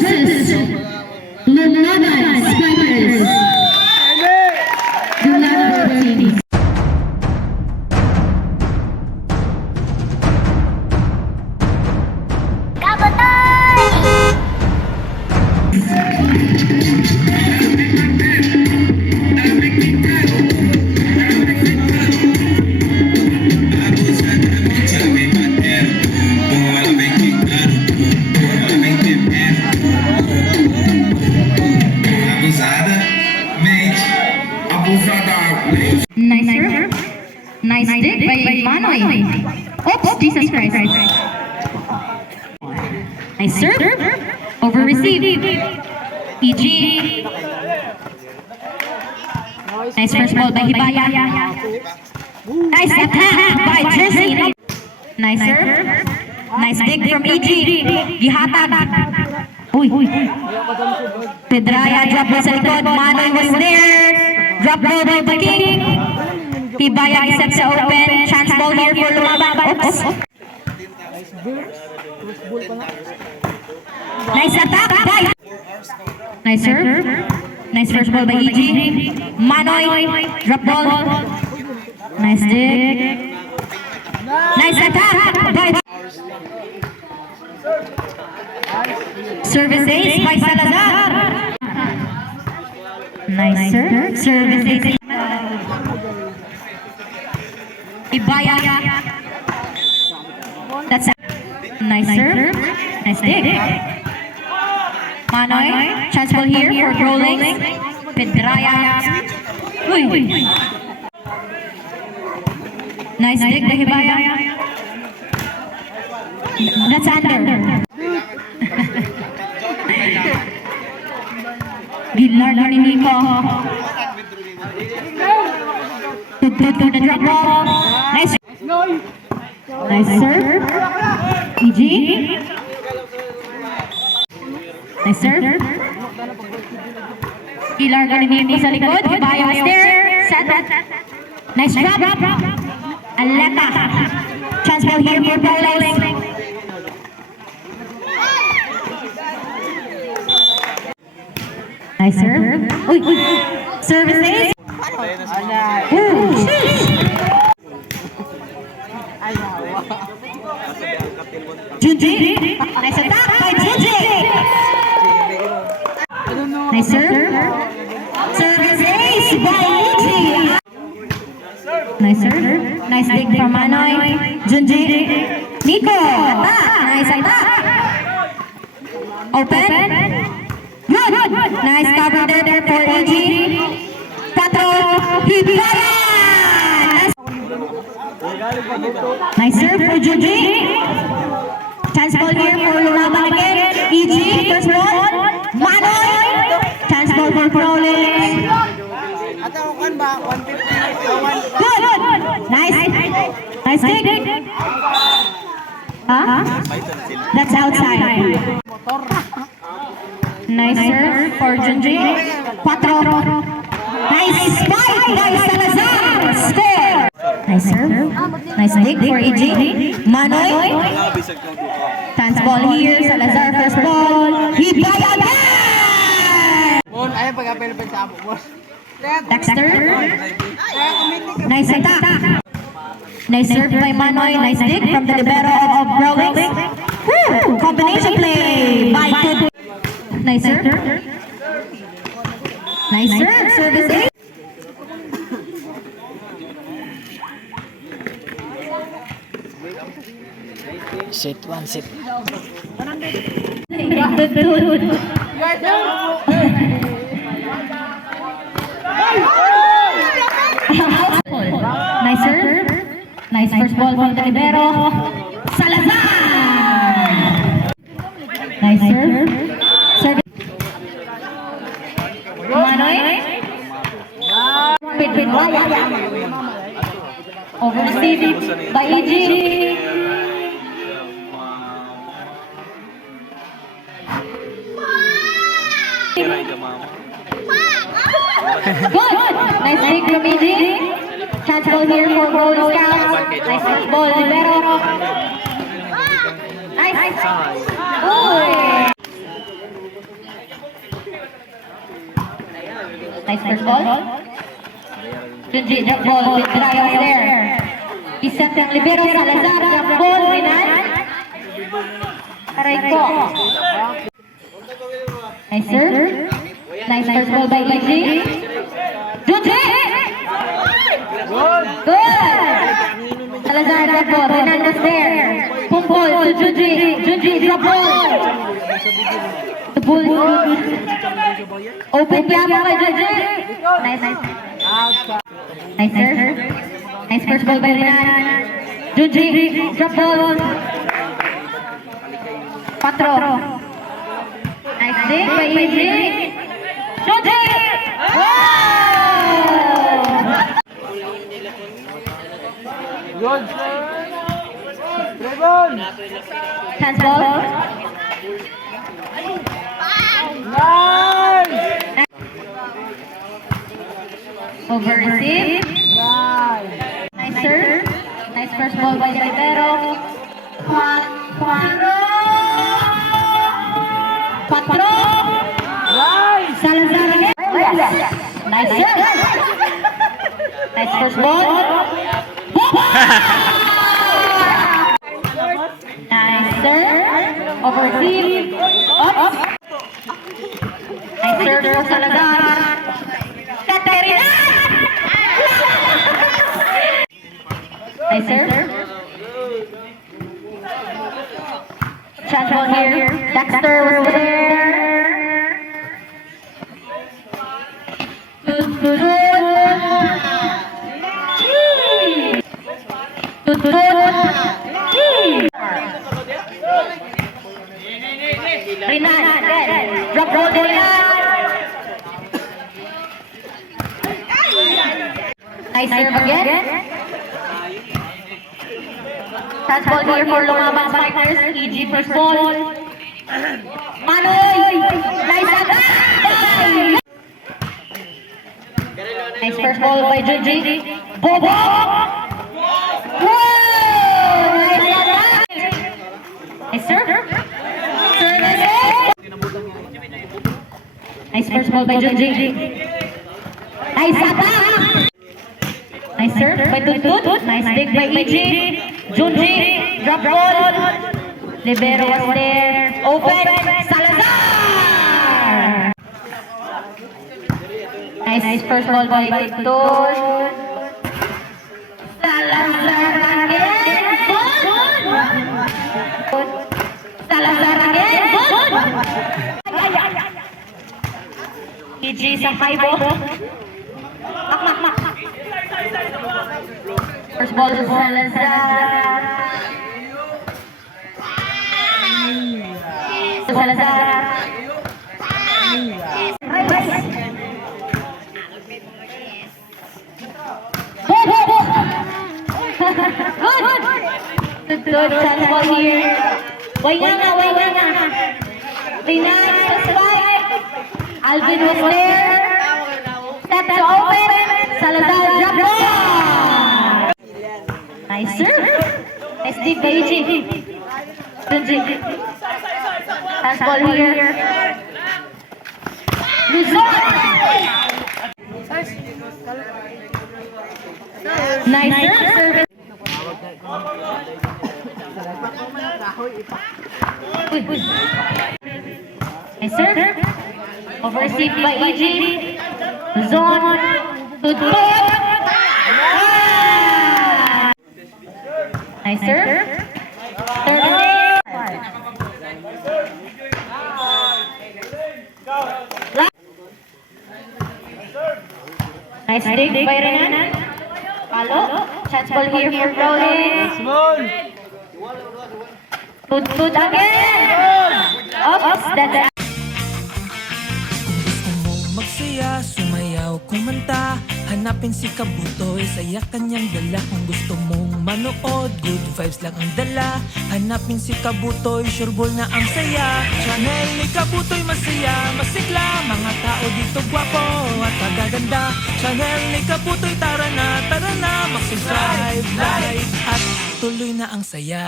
versus Lumana Spikers. Lumana team. Nice serve. Nice dig by Manoy. Oops, Jesus Christ. Nice serve. Over receive. EG. Nice first ball by Hibaya. Nice attack by Jersey. Nice serve. Nice dig from EG. Gihatag. Uy. Pedraya drop ball sa likod. Manoy was there. Drop ball by the king. Hibaya set sa open. Chance ball here for Lumaba. Oops. Nice attack by. Nice serve. Nice first ball by EG. Manoy. Drop ball. Nice dig. Nice attack by. Service ace by Salazar. Nice serve. Service ace. Hibaya. That's a nice serve. Nice dig. Manoy. Chance ball here for rolling. Pedraya. Uy. Nice dig by Hibaya. That's under. Gillard ni Nico. To the drop ball. Nice. Nice serve. EG. Nice serve. Gillard ni Nico sa likod. Hibaya was there. Set. Nice drop. Aleta. Chance ball here for bowling. Nice serve. Uy. Service ace. Junji. Nice attack by Junji. Nice serve. Service ace by Junji. Nice serve. Nice dig from Manoy. Junji. Nico. Attack. Nice attack. Open. Good. Nice cover there for EG. Patro. Hibaya. Nice serve for Junji. Chance ball here for Lumaba again. EG. First ball. Manoy. Chance ball for Crowley. Good. Nice. Nice dig. That's outside. Nice serve for Junji. Patro. Nice spike by Salazar. Score. Nice serve. Nice dig for EG. Manoy. Chance ball here. Salazar first ball. Hibaya again. Dexter. Nice attack. Nice serve by Manoy. Nice dig from the libero of Rawlings. Combination play by Tutu. Nice serve. Nice serve. Service ace. Set one, set. Nice serve. Nice first ball from the libero. Salazar. Nice serve. Manoy. Over receiving by EG. Good. Nice dig from EG. Chance ball here for Gold Scouts. Nice first ball, libero. Nice. Uy. Nice first ball. Junji, jump ball with Ryan there. Isang ang libero, Salazar, jump ball, Renan. Aray ko. Nice serve. Nice first ball by Junji. Junji! Good! Salazar, jump ball, Renan was there. Pumpol to Junji. Junji, jump ball. The bull. Open yama by Junji. Nice, nice. Nice serve. Nice first ball by Renan. Junji, drop ball. Patro. Nice dig by Easy. Junji! Good, sir. Trevon. Chance ball. Nice. Over receive. Nice. Nice serve. Nice first ball by Rivero. Patro. Nice. Salazar again. Nice serve. Nice first ball. Nice serve. Over receive. Up. Nice serve for Salazar. Katerina. Nice serve. Chance ball here. Dexter was there. Good. Renan, again. Drop ball to Renan. Nice serve again. Chance ball here for Lumabang Strikers. EG first ball. Manoy! Nice agad! Nice first ball by Junji. Bobo! Whoa! Nice agad! Nice serve. Nice first ball by Junji. Nice attack! Nice serve by Tutut. Nice dig by EG. Junji, drop ball. Libero was there. Open. Salazar! Nice first ball by Tutut. Salazar again. Good. Salazar again. Good. EG sa 5-0. Mak. First ball to Salazar. Salazar. Good chance ball here. Wayanga. Renan to spike. Alvin was there. Set to open. Salazar drop ball. Nice serve. Nice dig by EG. Junji. Chance ball here. Luzon. Nice serve. Nice serve. Over received by EG. Zone. Tutut. Nice serve. Nice dig by Renan. Palo. Chance ball here for Rollins. Tutut again. Oops, that's Magsaya, sumayaw, kumanta. Hanapin si Kabutoy, saya kanyang dala. Kung gusto mong manood, good vibes lang ang dala. Hanapin si Kabutoy, sure ball na ang saya. Channel ni Kabutoy, masaya, masigla. Mga tao dito gwapo at kagaganda. Channel ni Kabutoy, tara na, mag-subscribe, like, at tuloy na ang saya.